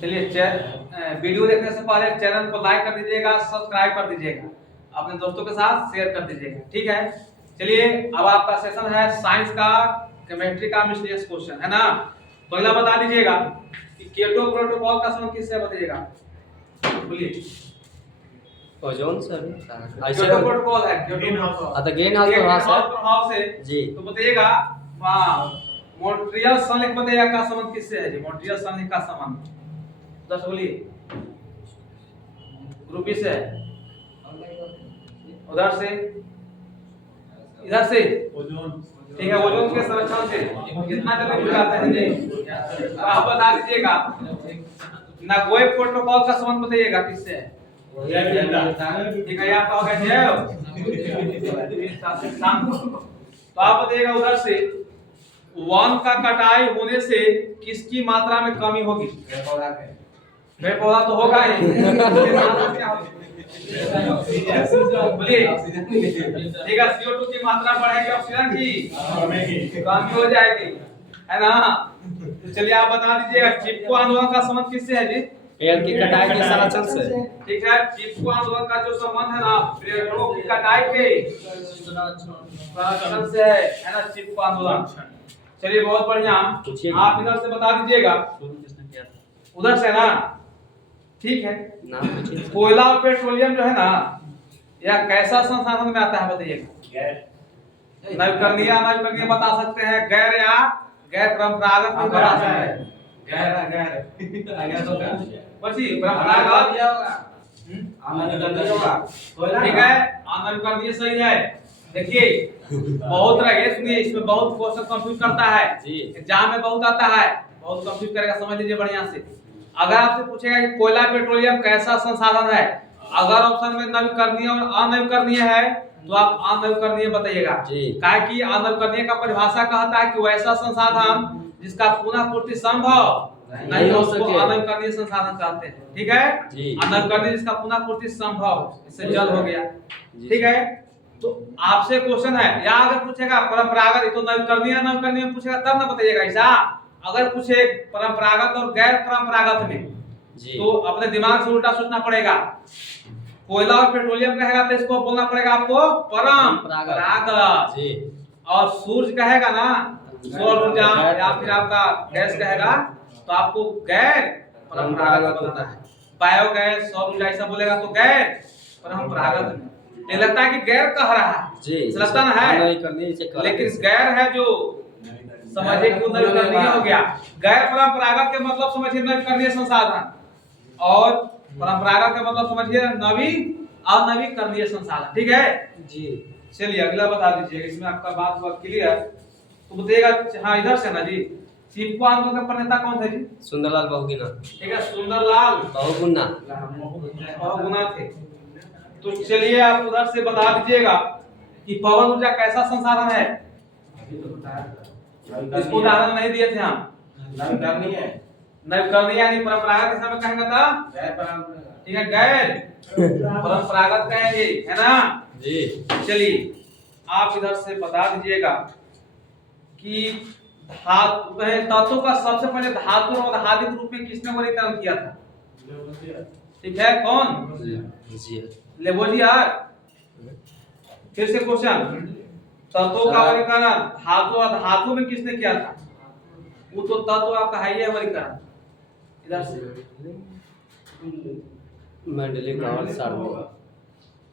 चलिए वीडियो देखने से पहले चैनल को लाइक कर दीजिएगा, सब्सक्राइब कर दीजिएगा, अपने दोस्तों के साथ शेयर कर दीजिएगा, ठीक है। चलिए अब आपका सेशन है साइंस का, केमिस्ट्री का मिसलेनियस क्वेश्चन है ना। पहला बता दीजिएगा कि कीटो प्रोटोकॉल का संबंध किससे बताइएगा, बोलिए। ओजोन सर कीटो प्रोटोकॉल है, ग्रीन हाउस प्रभाव से जी। तो बताइएगा मॉन्ट्रियल संलेख बताइएगा का संबंध किससे है जी, मॉन्ट्रियल संलेख का संबंध 10 बोलिए। ग्रुप बी से है, उधर से, इधर से, ओजोन, ठीक है। ओजोन के संरक्षण से कितना जल्दी भूल जाते हैं जी, आप बता दीजिएगा। नागोय प्रोटोकॉल का संबंध बताइएगा किससे है, ठीक है। आपका हो गया जैव। तो आप बताइएगा उधर से वन का कटाई होने से किसकी मात्रा में कमी होगी, पेड़ पौधा तो होगा ही बोलिए, ठीक है। CO2 की मात्रा बढ़ेगी, ऑक्सीजन की कमी हो जाएगी, है ना। तो चलिए आप बता दीजिएगा चिपको आंदोलन का संबंध किससे है जी, पेड़ की कटाई के संरक्षण से, ठीक है। चिपको आंदोलन का जो संबंध है ना पेड़ों की कटाई के संरक्षण से है ना, चिपको आंदोलन। चलिए बहुत बढ़िया, आप इधर से बता दीजिएगा, उधर से ना, ठीक है। कोयला और पेट्रोलियम जो है ना, यह कैसा संसाधन में आता है बताइएगा, नवीकरणीय अनवीकरणीय बता सकते हैं, गैर या गैर परंपरागत भी बता सकते हैं, बची परंपरागत ठीक है, अनवीकरणीय सही है। देखिए बहुत रहे, सुनिए इसमें बहुत क्वेश्चन कंफ्यूज करता है एग्जाम में, बहुत आता है, बहुत कंफ्यूज करेगा, समझ लीजिए बढ़िया से। अगर आपसे पूछेगा कि कोयला पेट्रोलियम कैसा संसाधन है, अगर ऑप्शन में नवीकरणीय और अनवीकरणीय है तो आप अनवीकरणीय बताइएगा, काहे कि अनवीकरणीय का परिभाषा कहता है कि वैसा संसाधन जिसका पुनः पूर्ति संभव नहीं हो, उसको अनवीकरणीय संसाधन कहते हैं, ठीक है। अनवीकरणीय जिसका पुनः पूर्ति संभव, इससे जल हो गया, ठीक है। तो आपसे क्वेश्चन है, या अगर पूछेगा परंपरागत, तो नवीकरणीय अनवीकरणीय में पूछेगा तब ना बताइएगा ऐसा। अगर पूछे परंपरागत और गैर परंपरागत में तो अपने दिमाग से उल्टा सोचना पड़ेगा। कोयला और पेट्रोलियम कहेगा तो इसको बोलना पड़ेगा आपको परंपरागत, और सूर्य कहेगा ना सौर ऊर्जा या फिर आपका गैस कहेगा तो आपको गैर परंपरागत बोलना है। बायोगैस, सौर ऊर्जा ऐसा बोलेगा तो गैर परंपरागत। नहीं लगता है कि गैर कह रहा है, लगता ना है, लेकिन गैर है जो समझिए कि नवीकरणीय हो गया। गैर परंपरागत के मतलब समझिए नवीकरणीय संसाधन, और परंपरागत के मतलब समझिए अनवीकरणीय संसाधन, ठीक है जी। चलिए अगला बता दीजिए, इसमें आपका बात हुआ क्लियर। तो बताइएगा, हाँ इधर से ना जी, चिपको आंदोलन का प्रणेता कौन थे जी, सुंदरलाल बहुगुणा, ठीक है, सुंदरलाल बहुगुणा थे। तो चलिए आप उधर से बता दीजिएगा कि पवन ऊर्जा कैसा संसाधन है, इसको उदाहरण नहीं दिए थे हम, नवीकरणीय यानी परंपरागत हिसाब में कहेंगे था, ठीक है, गैर परंपरागत कहेंगे, है ना जी। चलिए आप इधर से बता दीजिएगा कि धातु तत्वों का सबसे पहले धातु और धातु रूप में किसने वर्गीकरण किया था, ठीक है, कौन, लेबोजियर। फिर से क्वेश्चन, तत्वों का वर्गीकरण धातु और धातु में किसने किया था, वो तो तत्व आपका है ही वर्गीकरण। इधर से मेंडलीव का और सार्वभौम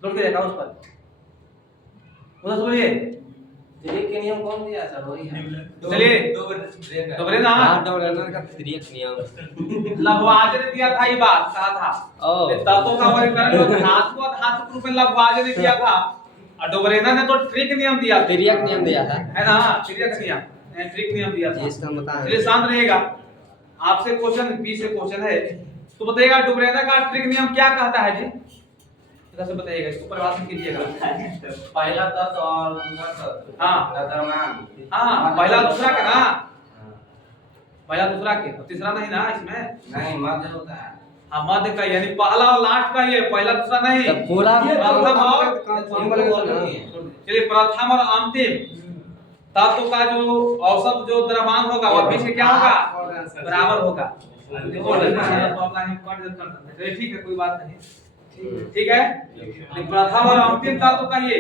लोग देखा उस पर, उधर बोलिए त्रिक के नियम कौन दिया सर, वही है। चलिए दोबारा ना, डोबरेनर का त्रिक नियम लवाजे ने दिया था, ये बात कहा था तत्वों का वर्गीकरण धातु और धातु रूप में लवाजे ने किया था, और डोबरेनर ने तो ट्रिक नियम दिया, त्रिक नियम दिया था, है ना, त्रिक नियम, ट्रिक नियम दिया था, इसका मतलब। चलिए शांत रहिएगा, आपसे क्वेश्चन बी से क्वेश्चन है, तो बताइएगा डुब्रेनर का ट्रिक नियम क्या कहता है जी, इधर से बताइएगा, इसको परिभाषित कीजिएगा। पहला तत्व और दूसरा तत्व, हाँ द्रव्यमान, हाँ पहला दूसरा के ना, पहला दूसरा के, तीसरा नहीं ना इसमें, नहीं मध्य होता है, हाँ मध्य का, यानी पहला और लास्ट का, ये पहला दूसरा नहीं, पूरा प्रथम और, चलिए प्रथम और अंतिम तत्व का जो औसत जो द्रव्यमान होगा वह बीच के क्या होगा, बराबर होगा, ठीक है, कोई बात नहीं। ठीक है, प्रथम और अंतिम तत्व कहिए।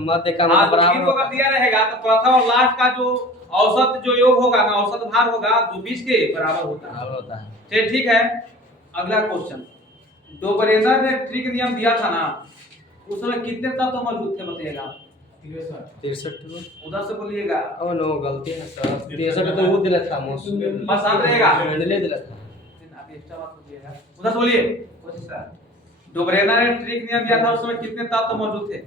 मध्य का हाँ, तो बराबर तीन को अगर दिया रहेगा तो प्रथम और लास्ट का जो औसत जो योग होगा ना, औसत भार होगा, जो बीच के बराबर होता है। ठीक है, अगला क्वेश्चन। डोबरेनर ने ट्रिक नियम दिया था ना, उस समय कितने तत्व मौजूद थे बताइएगा? 63 उधर से बोलिएगा। ओ नो, गलती है सर। 63 तो वो दिला था मोस, बस शांत रहेगा, ले दिला था। आप एक्स्ट्रा बात बोलिएगा। उधर से बोलिए। डोबरेनर ने ट्रिक नियम दिया था, उस समय कितने तत्व मौजूद थे?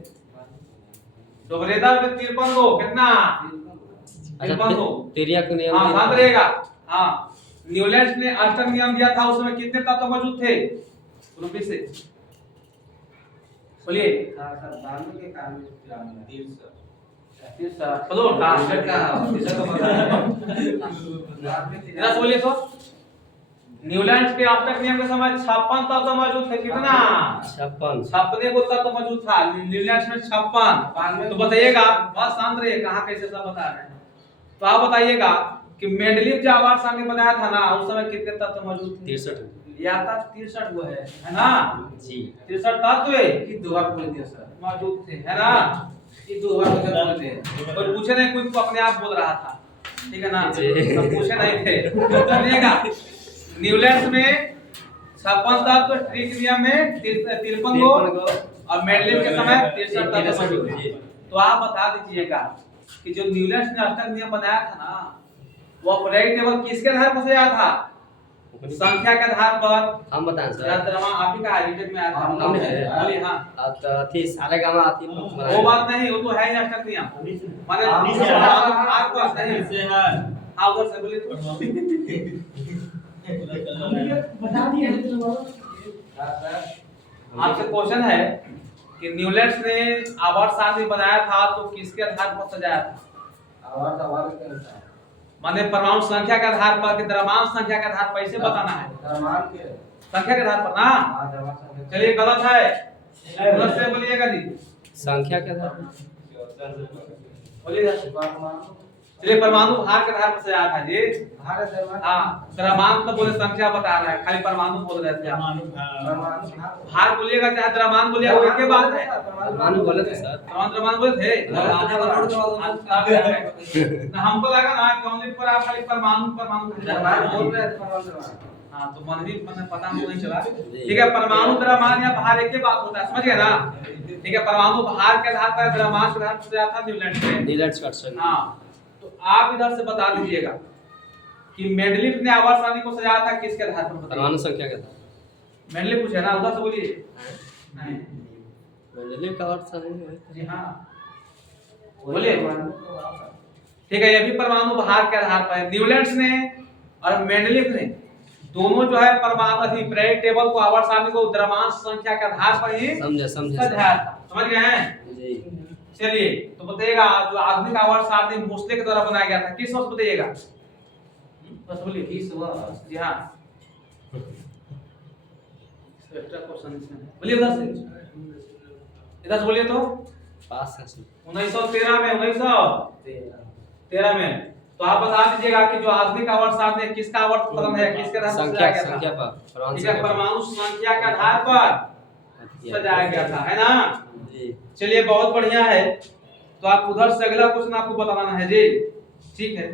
डोबरेनर में 53 को कितना? 53 को। तिर्यक नियम। हाँ, शांत रहेगा। हाँ, न्यूलैंड ने अष्टक नियम दिया था, उस समय कितने तत्व मौजूद थे? रूपी से बोलिए। चलो बोलिए तो। न्यूलैंड के अष्टक नियम के समय 56 तत्व मौजूद थे। कितना? 56 को तत्व मौजूद था न्यूलैंड में, 56। तो बताइएगा, बस शांत रहिए, कहाँ कैसे सब बता रहे हैं। तो आप बताइएगा कि मेंडलीव जो आवाज सामने बनाया था ना, उस समय कितने तत्व मौजूद थे? 63 या था 63 वो है ना जी। 63 तत्व ये दो बार बोल दिया सर, मौजूद थे, है ना? ये दो बार बोल दिए। कोई पूछे नहीं, कोई तो अपने आप बोल रहा था, ठीक है ना? सब पूछे नहीं थे। सुनिएगा, न्यूलैंड में 56 तत्व, ट्रिक नियम में 53 को, और मेंडलीव के समय 63 तत्व मौजूद थे। तो आप बता दीजिएगा कि जो न्यूलैंड ने अष्टक नियम बनाया था ना, वो अपराइट टेबल किसके आधार पर सजाया था? संख्या के आधार पर। हम बताएं सर। आप ही का एडिटेड में आया था। बोलिए। हाँ, अथी सारे गामा अथी वो बात नहीं, वो तो है ही अष्टक नियम, माने आधार पर नहीं से है। हाँ, उधर से बोलिए तो। बता दिया आपसे क्वेश्चन है कि न्यूलैंड ने आवर्त सारणी बनाया था, तो किसके आधार पर सजाया था? आवाज माने परमाणु संख्या के आधार पर कि द्रव्यमान संख्या के आधार पर, इसे बताना है। संख्या के आधार पर ना। चलिए, गलत है, उधर से बोलिएगा जी। संख्या के आधार पर बोलिए। चलिए, परमाणु भार के आधार पर सजाया था जी। हाँ, द्रव्यमान तो बोले संख्या बता रहा है, खाली परमाणु बोल रहे थे आप। भार बोलिएगा चाहे द्रव्यमान बोलिएगा, एक ही बात है। परमाणु बोले थे सर। द्रव्यमान बोले थे ना, हमको लगा ना कि ओनली पर आप खाली परमाणु बोल रहे थे। हाँ, तो मन भी मैंने पता नहीं चला। ठीक है, परमाणु द्रव्यमान या भार एक ही बात होता है, समझ गए ना? ठीक है, परमाणु भार के आधार पर, द्रव्यमान के आधार पर सजाया था न्यूलैंड में। हाँ, तो आप इधर से बता दीजिएगा कि मेंडलीव ने आवर्त सारणी को सजाया था किसके आधार पर? परमाणु संख्या के आधार। मेंडलीव पूछे ना, उधर से बोलिए। नहीं, मेंडलीव का आवर्त सारणी है जी हाँ, बोलिए। ठीक है, ये भी परमाणु भार के आधार पर है। न्यूलैंड ने और मेंडलीव ने दोनों जो है परमाणु पीरियोडिक टेबल को, आवर्त सारणी को द्रव्यमान संख्या के आधार पर ही सजाया था। समझ गए हैं जी। चलिए, तो बताइएगा, जो आधुनिक आवर्त सारणी मोस्ले के द्वारा बनाया गया था, किस वर्ष बताइएगा? बस बोलिए। 20 वर्ष। जी हाँ, एक्स्ट्रा क्वेश्चन इसमें बोलिए। उधर से बोलिए तो। पास है 1913 में, 1913 में। तो आप बता दीजिएगा कि जो आधुनिक आवर्त सारणी है, किसका आवर्त फलन है, किसके आधार पर सजाया गया था? संख्या पर। ठीक है, परमाणु संख्या के आधार पर सजाया गया था, है ना? चलिए, बहुत बढ़िया है। तो आप उधर से अगला क्वेश्चन आपको बताना है जी। ठीक है,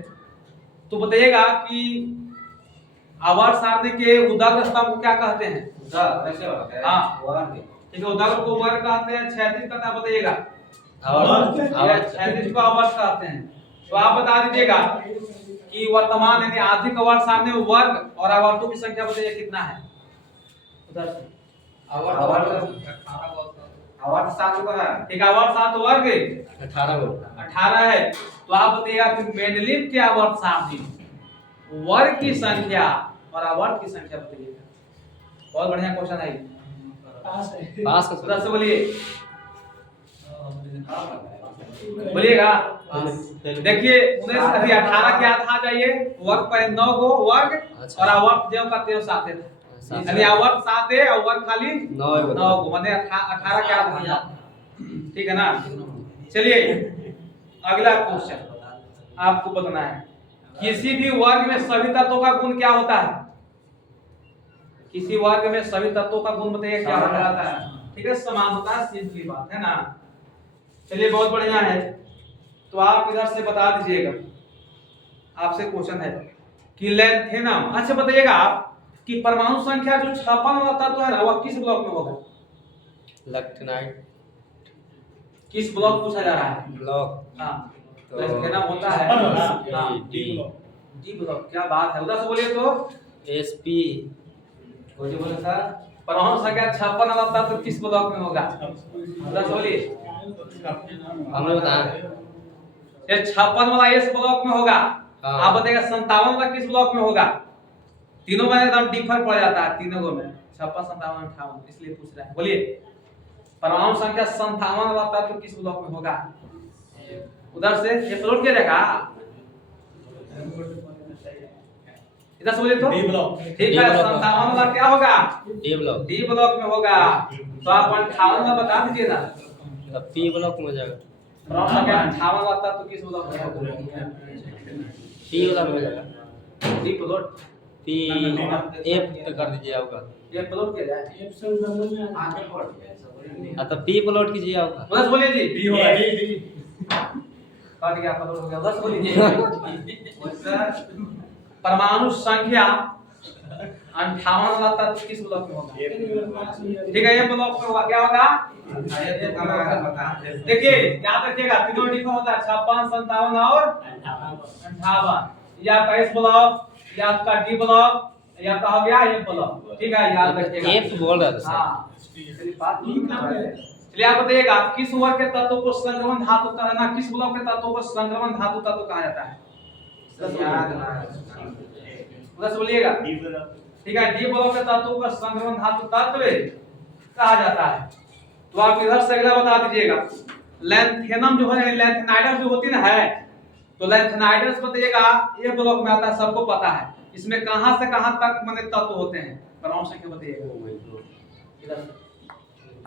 तो बताइएगा कि आवर्त सारणी के उदाग्र स्तंभ को क्या कहते हैं? हाँ, ठीक है, उदाग्र को वर्ग कहते हैं, क्षैतिज कहता है, बताइएगा। क्षैतिज को आवर्त कहते हैं। तो आप बता दीजिएगा कि वर्तमान यानी आधुनिक आवर्त सारणी में वर्ग और आवर्तों की संख्या बताइए कितना है? उधर से आवाज 7 को है। ठीक, आवर्त 7 वर्ग 18 है। तो आप बताइएगा कि मेंडलीव के आवर्त सारणी वर्ग की संख्या और आवर्त की संख्या बताइएगा। बहुत बढ़िया क्वेश्चन है, पास उधर से बोलिए। बोलिएगा। देखिए, 18 के आधा जाइए, वर्ग पर 9 गो वर्ग, और आवर्त जो करते हो 7 है, यानी आवर्त 7 है और वर्ग खाली 9 गो, माने 18 के आधा। ठीक है ना? चलिए, अगला क्वेश्चन आपको बताना है, किसी भी वर्ग में सभी तत्वों का गुण क्या होता है? किसी वर्ग में सभी तत्वों का गुण बताइए क्या होता है। ठीक है, समान होता है, सिंपली बात है ना। चलिए बहुत बढ़िया है। तो आप इधर से बता दीजिएगा, आपसे क्वेश्चन है कि लेंथेनम। अच्छा बताइएगा आप कि परमाणु संख्या जो 56 वाला तत्व है ना वह किस ब्लॉक में होगा? लैक्टिनाइड किस ब्लॉक पूछा जा रहा है? ब्लॉक। हाँ तो लेंथेनम होता है डी ब्लॉक। क्या बात है, उधर से बोलिए तो। sp कोई बोले सर परमाणु संख्या 56 वाला तत्व किस ब्लॉक में होगा? उधर से बोलिए। हमें बताएं। ये 56 वाला एस ब्लॉक में होगा। हाँ। आप बताइएगा 57 वाला किस ब्लॉक में होगा? तीनों में एकदम डिफर पड़ जाता है, तीनों को में 56, 57, 58, इसलिए पूछ रहे हैं। बोलिए परमाणु संख्या 57 वाला तत्व किस ब्लॉक में होगा? उधर से ये प्लॉट किया जाएगा। इधर से बोलिए तो डी ब्लॉक। ठीक है, 57 वाला क्या होगा? D block. डी ब्लॉक में होगा। तो आप 58 वाला बता दीजिए ना। तब p ब्लॉक में हो जाएगा। परमाणु संख्या 58 वाला तत्व किस ब्लॉक में होगा? p वाला में हो जाएगा। डी प्लॉट p f तो कर दीजिए आपका। ये प्लॉट किया जाए। आगे बढ़ गया। हाँ तो p प्लॉट कीजिए आपका। बस बोलिए जी। डी होगा डी। काट गया, प्लॉट हो गया। बस बोलिए सर परमाणु संख्या 58 वाला तत्व किस ब्लॉक में होगा? ठीक है, ये ब्लॉक में होगा। क्या होगा? देखिए याद रखिएगा, तीनों डिफर होता है 56, 57 और 58। ये आपका एस ब्लॉक, ये आपका डी ब्लॉक, ये आपका हो गया ये ब्लॉक। ठीक है, याद रखिएगा। f बोल रहा था सर। हाँ चलिए बात चलिए आप बताइएगा किस वर्ग के तत्व को संक्रमण धातु कहना, किस ब्लॉक के तत्व को संक्रमण धातु तत्व कहा जाता है? उधर से बोलिएगा। ठीक है, डी ब्लॉक के तत्व को संक्रमण धातु तत्व कहा जाता है। तो आप इधर से अगला बता दीजिएगा। लेंथेनम जो है, लेंथेनाइडस जो होती है, तो लेंथेनाइडस बताइएगा ये ब्लॉक में आता है, सबको पता है। इसमें कहां से कहां तक माने तत्व होते हैं? परमाणु संख्या बताइएगा इधर से।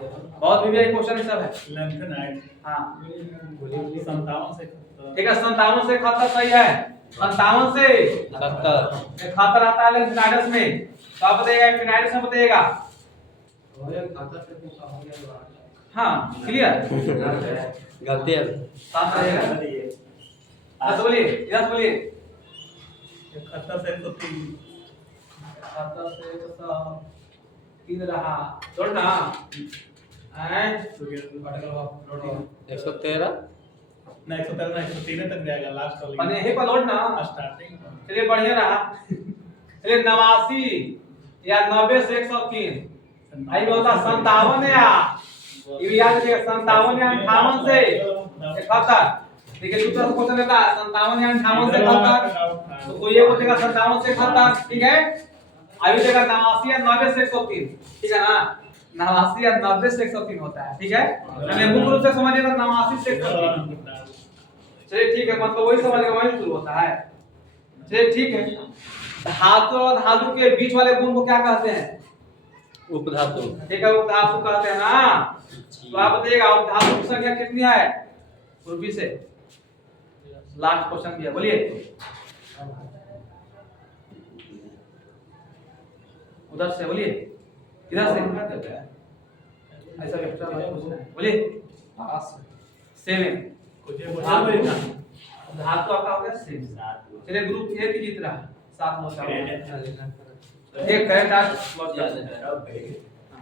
बहुत भी क्वेश्चन सब है। लेंथेनाइड हाँ 57 से ठीक है, 57 से 71 सही है। 57 से 70 71 आता है लेंथेनाइडस में। तो आप बताइएगा एक्टिनाइडस में बताइएगा। हाँ क्लियर गलती है। साथ रहेगा। इधर से बोलिए, इधर से बोलिए। 71 से 103 70 से 103 रहा। जोड़ना हैं 113 ना 113 ना 103 तक जाएगा लास्ट वाली। बने ही पर लोडना। स्टार्टिंग चलिए बढ़िया रहा। चलिए 89 या 90 से 103 आई होता 57 या ये याद रखिएगा 57 या 58 से 71। देखिए दूसरा क्वेश्चन देता है 57 या 58 से 71। तो कोई ये बोलेगा 57 से 71। ठीक है, अभी देगा 89 या 90 से 103। ठीक है ना, 89 या 90 से 103 होता है। ठीक है, मैंने मुख्य रूप से समझिएगा 89 से 103। चलिए ठीक है, मतलब वही समझिएगा, वही शुरू होता है। चलिए ठीक है, धातु और धातु के बीच वाले गुण को क्या कहते हैं? उपधातु। ठीक है, उपधातु कहते हैं ना। तो आप बताइएगा उपधातु की संख्या कितनी है पूर्वी से? लास्ट क्वेश्चन भी है, बोलिए। उधर से बोलिए, इधर से ऐसा एक्स्ट्रा पूछना है। बोलिए 7 धातु आपका हो गया 7। चलिए ग्रुप ए की जीत रहा 7 होता है। एक करेक्ट आज लौट जाते हैं।